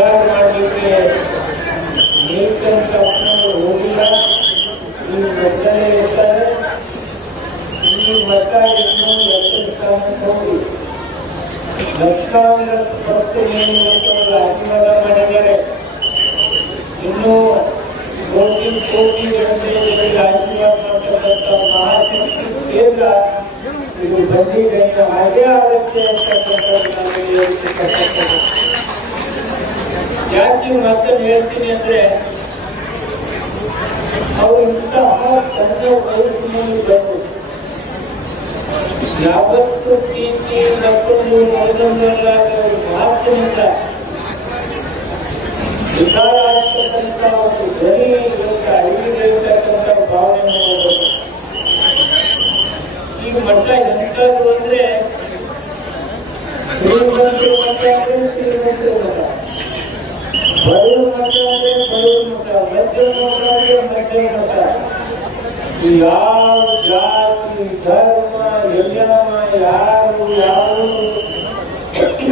ಮಾಡಲಿಕ್ಕೆ ನೀಟಂತ ಹೋಗಿಲ್ಲ. ಈ ಮಟ್ಟದಲ್ಲೇ ಇರ್ತಾರೆ. ಈ ಮಟ್ಟ ಇನ್ನೂ ಹೋಗಿ ಲಕ್ಷಾಂತರ ಭಕ್ತರು ಆಶೀರ್ವಾದ ಮಾಡಿದ್ದಾರೆ. ಇನ್ನೂ ಕೋಟಿ ಕೋಟಿ ಜನತೆಗಳಿಗೆ ಆಶೀರ್ವಾದ ಮಾಡ್ತಕ್ಕಂಥ ಮಹಾಶಕ್ತಿ ಕೇಂದ್ರ ಇದು ಬಂದಿದೆ. ಹಾಗೆ ಆಗುತ್ತೆ ಅಂತಕ್ಕಂಥ ಯಾಕೆ ಮತ್ತೆ ಹೇಳ್ತೀನಿ ಅಂದ್ರೆ, ಅವರು ಇಂತಹ ಸಣ್ಣ ವಯಸ್ಸಿನಲ್ಲಿ ಬಂದು ಯಾವತ್ತು ಪ್ರೀತಿ ಮತ್ತೊಂದು ಮೊದಲೊಂದರ ಮಾತಿನಿಂದ ವಿಚಾರ ಆಗ್ತಕ್ಕಂಥ ಒಂದು ಧ್ವನಿ ಅರಿವಿರತಕ್ಕಂಥ ಭಾವನೆ ನೋಡಬಹುದು. ಈ ಮಟ್ಟ ಎಂಥದ್ದು ಅಂದ್ರೆ ಶ್ರೀಮಂತರು ಮಟ್ಟ ಅಂದ್ರೆ ಶ್ರೀಮಂತರು ಮಟ್ಟ, ಬಡವರು ಮಠ ಅಂದ್ರೆ ಬಡವರು ಮಠ, ಮಧ್ಯಮ ಮಠ ಅಂದ್ರೆ ಮಧ್ಯಮ ಮಠ. ಯಾವ ಜಾತಿ ಧರ್ಮ ಯಜ್ಞಾಮ ಯಾರು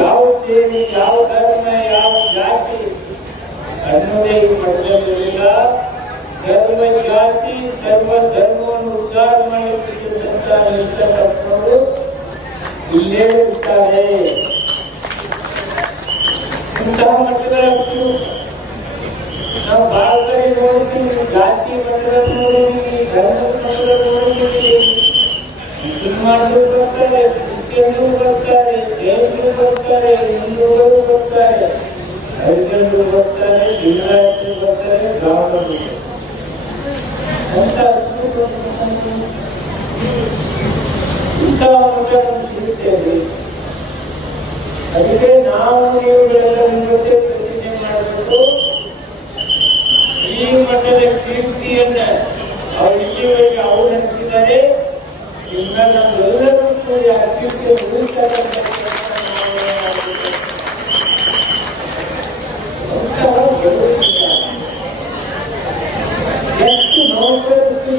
ಯಾವ ಸೇರಿ ಯಾವ ಧರ್ಮ ಯಾವ ಜಾತಿ ಅನ್ನೋದೇ ಈ ಮಠದಲ್ಲಿಲ್ಲ. ಸರ್ವ ಜಾತಿ ಸರ್ವ ಧರ್ಮವನ್ನು ಉದ್ಧಾರ ಮಾಡಬೇಕಂತ ಇಷ್ಟಪಟ್ಟವರು ಇಲ್ಲೇ ಇರ್ತಾರೆ. ಇಂತಹ ಮಟ್ಟಗಳು ನಾವು ಭಾರತದಲ್ಲಿ ನೋಡ್ತೀವಿ. ಜಾತಿ ಮಟ್ಟದಲ್ಲಿ ನೋಡಿದ್ದೀವಿ, ಧರ್ಮದ ಮಟ್ಟದಲ್ಲಿ ನೋಡಿದ್ದೀವಿ. ಮುಸಲ್ಮಾನರು ಬರ್ತಾರೆ, ಕ್ರಿಶ್ಚಿಯನ್ರು ಬರ್ತಾರೆ, ಜೈನರು ಬರ್ತಾರೆ, ಹಿಂದೂಗಳು ಬರ್ತಾರೆ, ಹರಿಜನರು ಬರ್ತಾರೆ, ಲಿಂಗಾಯತರು ಬರ್ತಾರೆ, ಬ್ರಾಹ್ಮಣರು ಅಂತ ಇಂತಹ ಮಟ್ಟವನ್ನು ಸಿಗುತ್ತೇವೆ. ಅದಕ್ಕೆ ನಾವು ನೀವುಗಳೆಲ್ಲ ಮುಂದೆ ಪ್ರತಿಜ್ಞೆ ಮಾಡಬೇಕು. ಈ ಮಟ್ಟದ ಕೀರ್ತಿಯನ್ನ ಅವರು ಇಲ್ಲಿವರೆಗೆ ಅವರು ನಡೆಸಿದ್ದಾರೆ. ಇನ್ನ ನಮ್ಮೆಲ್ಲರೂ ಕೂಡ ಆ ಕೀರ್ತಿಯ ಉಳಿಸತಕ್ಕಂಥ ಎಷ್ಟು ನೋಡ್ಬೇಕು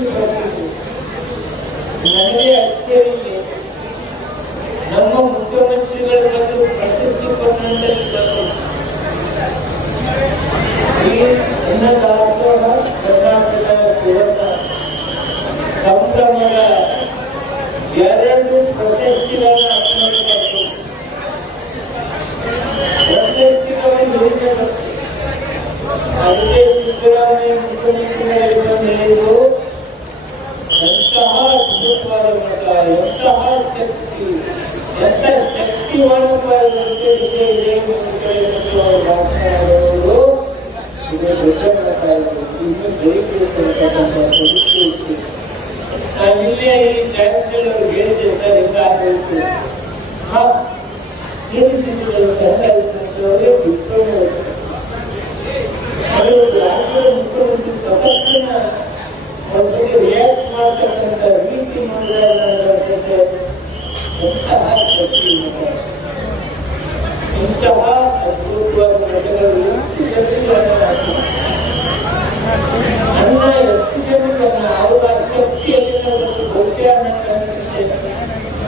ನನಗೆ ಅಚ್ಚರಿ. ನಮ್ಮ ಮುಖ್ಯಮಂತ್ರಿಗಳ ಬಂದು ಪ್ರಶಸ್ತಿ ಕೊಟ್ಟಂತೆ ಈ ಅನ್ನದಾಸೋಹ ಕರ್ನಾಟಕದ ಸಂಭ್ರಮದ 2 ಪ್ರಶಸ್ತಿಗಳನ್ನು ಅರ್ಪಣೆ ಪ್ರಶಸ್ತಿಗಳನ್ನು ಅದಕ್ಕೆ ಸಿದ್ದರಾಮಯ್ಯ ಮುಖ್ಯಮಂತ್ರಿಗಳು ಎಂತಹ ಅದ್ಭುತವಾದ ಮಠ, ಎಂತಹ ಶಕ್ತಿ, ಎಂತ ಶಕ್ತಿವಾಣವಾದಂತೆ ಇದೆ ಮಾತನಾಡುವುದು. ಇದು ದೊಡ್ಡ ಮಠ, ಇನ್ನು ಜೈತಕ್ಕಂಥ ಪರೀಕ್ಷೆ ಇತ್ತು. ನಾನಿಲ್ಲೇ ಈ ಜಾಗದಲ್ಲಿ ಅವರು ಹೇಳಿದೆ ಸರ್, ಹಿಂಗ ಆಗಬೇಕು ಅವರೇ ಬಿಟ್ಟೋದು. ಅದು ರಾಜ್ಯದ ಮುಖ್ಯಮಂತ್ರಿ ತಪಸ್ಸಿನ ಒಂದ್ಸತಿ ರಿಯಾಕ್ಟ್ ಮಾಡ್ತಕ್ಕಂಥ ರೀತಿ ನೋಡಿದ್ರೆ ಎಂತಹ ಶಕ್ತಿ ಮಠ, ಇಂತಹ ಅದ್ಭುತವಾದ ಮಠಗಳು ನನ್ನ ಎಷ್ಟು ಜನರನ್ನ ಅವರ ಶಕ್ತಿಯಲ್ಲಿ ಬಹುಶಃ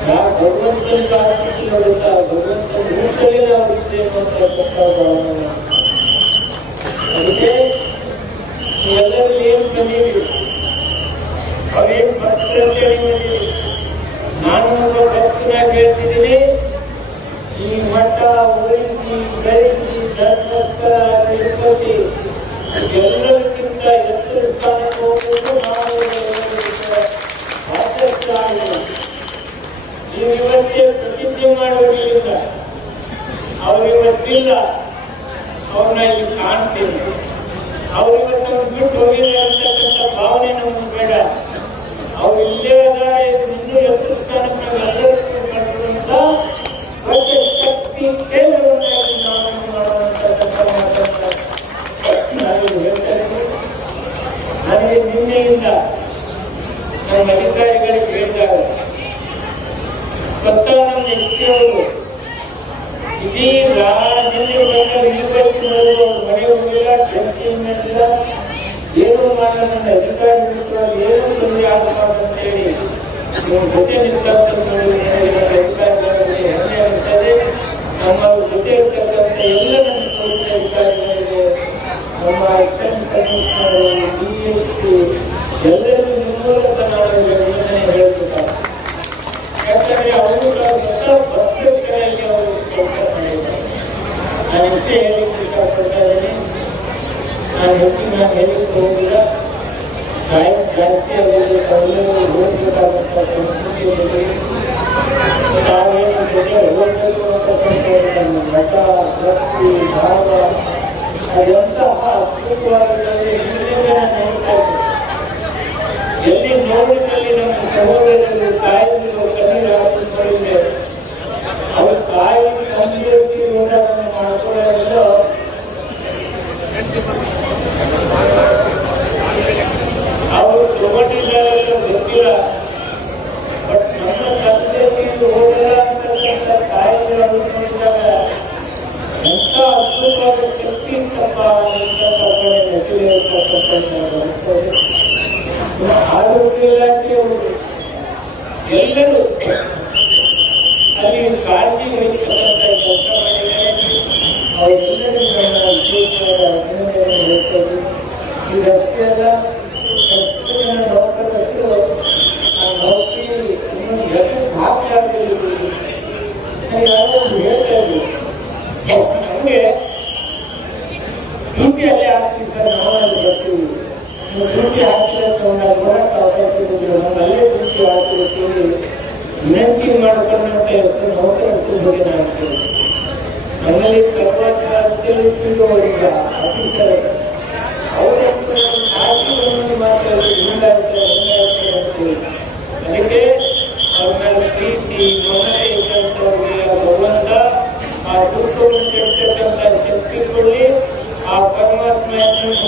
ಭಗವಂತನಿಗೆ ಆರ್ಥಿಕಗೊಳ್ಳುತ್ತಾ ಭಗವಂತ ರೂಪದಲ್ಲಿ ನಾವು ಇದ್ದೇವೆ ಅಂತಕ್ಕಂಥ ಭಾವನೆ. ಅದಕ್ಕೆ ಎಲ್ಲರೂ ಏನು ಕಲಿಯಬೇಕು, ಅವ್ರೇನು ಭಕ್ತರಲ್ಲಿ ಅಣಿಮಲ್ಲಿ. ನಾನು ಒಬ್ಬ ಭಕ್ತನಾಗಿ ಹೇಳ್ತಿದ್ದೀನಿ, ಈ ಮಠ ಉಳಿಸಿ ಬೆಳೆಸಿ ಧರ್ಮಸ್ಥಳ ತಿರುಪತಿ ಎಲ್ಲರಿಗಿಂತ ಎತ್ತರ ಸ್ಥಾನಕ್ಕೆ ಹೋಗುವುದು ನಾವು ನೀವು ಇವತ್ತೇ ಪ್ರತಿಜ್ಞೆ ಮಾಡುವುದರಿಂದ ಅವರಿವತ್ತಿಲ್ಲ, ಅವ್ರನ್ನ ಇಲ್ಲಿ ಕಾಣ್ತೀನಿ. ಅವರಿವತ್ತು ಬಿಟ್ಟು ಹೋಗಿಲ್ಲ ಅಂತಕ್ಕಂಥ ಭಾವನೆ ನಮಗೆ ಬೇಡ. ಅವ್ರು ಇಲ್ಲೇ ಅದಾರೆ, ಇನ್ನೂ ಎತ್ತರ ಸ್ಥಾನಕ್ಕೆ ನಾವೆಲ್ಲರಿಗೂ ಮಾಡಿರುವಂತ ಒಳ್ಳೆ ಶಕ್ತಿ ಕೇಂದ್ರವನ್ನಾಗಿ ನಾವು ಮಾಡುವಂತಕ್ಕಂಥ ಮಾತನ್ನ ನಾನು ಹೇಳ್ತಾ ಇದ್ದೀನಿ. ನನಗೆ ನಿನ್ನೆಯಿಂದ ನನ್ನ ಅಧಿಕಾರಿಗಳಿಗೆ ಹೇಳಿದಾಗ ನಮ್ಮ ಎಸ್ಪಿಯವರು ಇಡೀ ನಿನ್ನೆ ಬಂದ ಮನೆ ಹೋಗಿಲ್ಲ, ಟೆಸ್ಟಿಂಗ್ ಮಾಡಿಲ್ಲ, ಏನು ಮಾಡ ನನ್ನ ಅಧಿಕಾರಿಗಳು ಏನು ತೊಂದರೆ ಆಗಬಾರ್ದು ಅಂತ ಹೇಳಿ ನೀವು ಜೊತೆ ನಿಂತಂತ ಅಧಿಕಾರಿಗಳಿಗೆ ಹೆಮ್ಮೆ ಆಗುತ್ತದೆ. ನಮ್ಮ ಜೊತೆ ಇರ್ತಕ್ಕಂಥ ಎಲ್ಲ ನನ್ನ ಇಷ್ಟೇ ಹೇಳಿಕ್ಕೆ ಇಷ್ಟಪಡ್ತಾ ಇದ್ದೀನಿ. ನಾನು ಹೆಚ್ಚಿನ ಹೇಳಿಕ್ಕೆ ಹೋಗಿಲ್ಲ. ಜಾಸ್ತಿ ಅವರಿಗೆ ಹೋಗ್ಬೇಕಾದಂಥ ಸಂಸ್ಕೃತಿಯಲ್ಲಿ ತಾವೇನು ಜೊತೆ ಹೋಗಬೇಕು ಅಂತಕ್ಕಂಥ ನಮ್ಮ ಮಠ ಭಕ್ತಿ ಭಾವ ಅದೆಂತಹ ಅದ್ಭುತವಾದದಲ್ಲಿ ನೋಡ್ತಾ ಇದ್ದೀನಿ. ಎಲ್ಲಿ ನೋಡಿದಲ್ಲಿ ನಮ್ಮ ಸಹೋದರರು ತಾಯಿಗಳು ಕಣ್ಣೀರು ಹಾಕಿಕೊಂಡಿದ್ದೆ ಅವ್ರ ತಾಯಿ ತಂದೆಯಲ್ಲಿ ಹೋದಾಗ ಮಾಡ್ಕೊಳ್ಳೋದ್ರಿಂದ ಅವರು ತಗೊಂಡಿದ್ದಾರೆಲ್ಲ ಗೊತ್ತಿಲ್ಲ. ಬಟ್ ನಮ್ಮ ತಂದೆಯಲ್ಲಿ ಹೋಗಲ್ಲ ಅಂತಕ್ಕಂಥ ತಾಯಿಗಳು ನೋಡಿದಾಗ ಎಂಥ ಅದ್ಭುತವಾದ ಶಕ್ತಿ ಇತ್ತಪ್ಪ ಆರೋಗ್ಯ ಇಲಾಖೆಯವರು ಎಲ್ಲರೂ ಅಲ್ಲಿ ಕಾಳಜಿ ವಹಿಸತಕ್ಕಂಥ ಕೆಲಸ ಮಾಡಿದ್ದಾರೆ. ಅವರೆಲ್ಲರೂ ನನ್ನ ವಿಶೇಷವಾದ ಅಭಿನಂದನೆ ಹೇಳ್ತಾರೆ. ಇದಷ್ಟೇ ಅಲ್ಲ, ಎಷ್ಟು ಜನ ನೌಕರರು ಆ ನೌಕರಿ ಇನ್ನೊಂದು ಎಷ್ಟು ಹಾಕಿ ಆಗಬೇಕು ಯಾರೋ ಹೇಳ್ತಾ ಇದ್ರು. ನಮಗೆ ಡ್ಯೂಟಿಯಲ್ಲೇ ಹಾಕಿ ಸರ್, ನಾವು ಅಲ್ಲಿ ಬರ್ತೀವಿ, ನೀವು ಡ್ಯೂಟಿ ಹಾಕಿದ್ರೆ ನಾವು ನೋಡಕ್ಕೆ ಅವಕಾಶ ಇರೋದಿಲ್ಲ, ನಾವು ಅಲ್ಲೇ ಡ್ಯೂಟಿ ಹಾಕಿರ್ತೀವಿ ವಿನಂತಿ ಮಾಡ್ಕೊಂಡಂತ ಇವತ್ತು ನೌಕರರ ಬಗ್ಗೆ ಮಾಡ್ತೀವಿ. ನಮ್ಮಲ್ಲಿ ತರಬೇತಿ ಅವರಿಗೆ ಆಫೀಸರ್ ಅವರ ಮಾತ್ರ ಅದಕ್ಕೆ ಅವ್ರ ಪ್ರೀತಿ ಭಗವಂತ ಆ ದುಃಖವನ್ನು ಕೆಡ್ತಕ್ಕಂಥ ಶಕ್ತಿ ಕೊಡಲಿ. ಆ ಪರಮಾತ್ಮ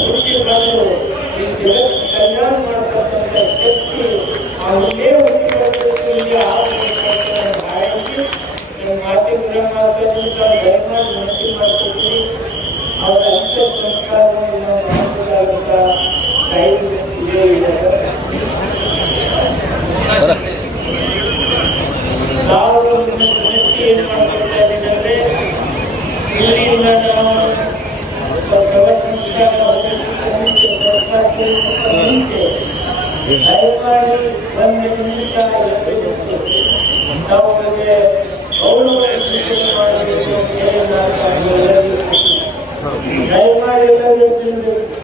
ಹುಡುಕಿ ಬಂದು ಈ ಜಗತ್ ಕಲ್ಯಾಣ ಮಾಡತಕ್ಕಂಥ ಶಕ್ತಿ ಅವನೇ ಹುಡುಕಿ ಇಲ್ಲಿ ಆಯಿಸಿ ಮಾತಿಗೆ ದಯಮಾಡಿ ವಿನಂತಿ ಮಾಡ್ಕೊಡ್ತೀವಿ. ಅವರ ಅಂತ್ಯ ಸಂಸ್ಕಾರವನ್ನು ನಾವು ಮಾಡಬೇಕಾದಂಥ ಟೈಮ್ ಇದೇ ಇದೆ. ನಾವು ವಿನಂತಿ ಏನು ಮಾಡ್ಕೊಳ್ತಾ ಇದ್ದೀನಂದ್ರೆ, ಇಲ್ಲಿಂದ ನಾವು ಶವ ಸಂಸ್ಕಾರ ದಯಮಾಡಿ ಒಂದು ನಿಮಿಷ ನಾವು ಗೌರವ ಮಾಡಬೇಕು. ದಯಮಾಡಿ ಎಲ್ಲರೂ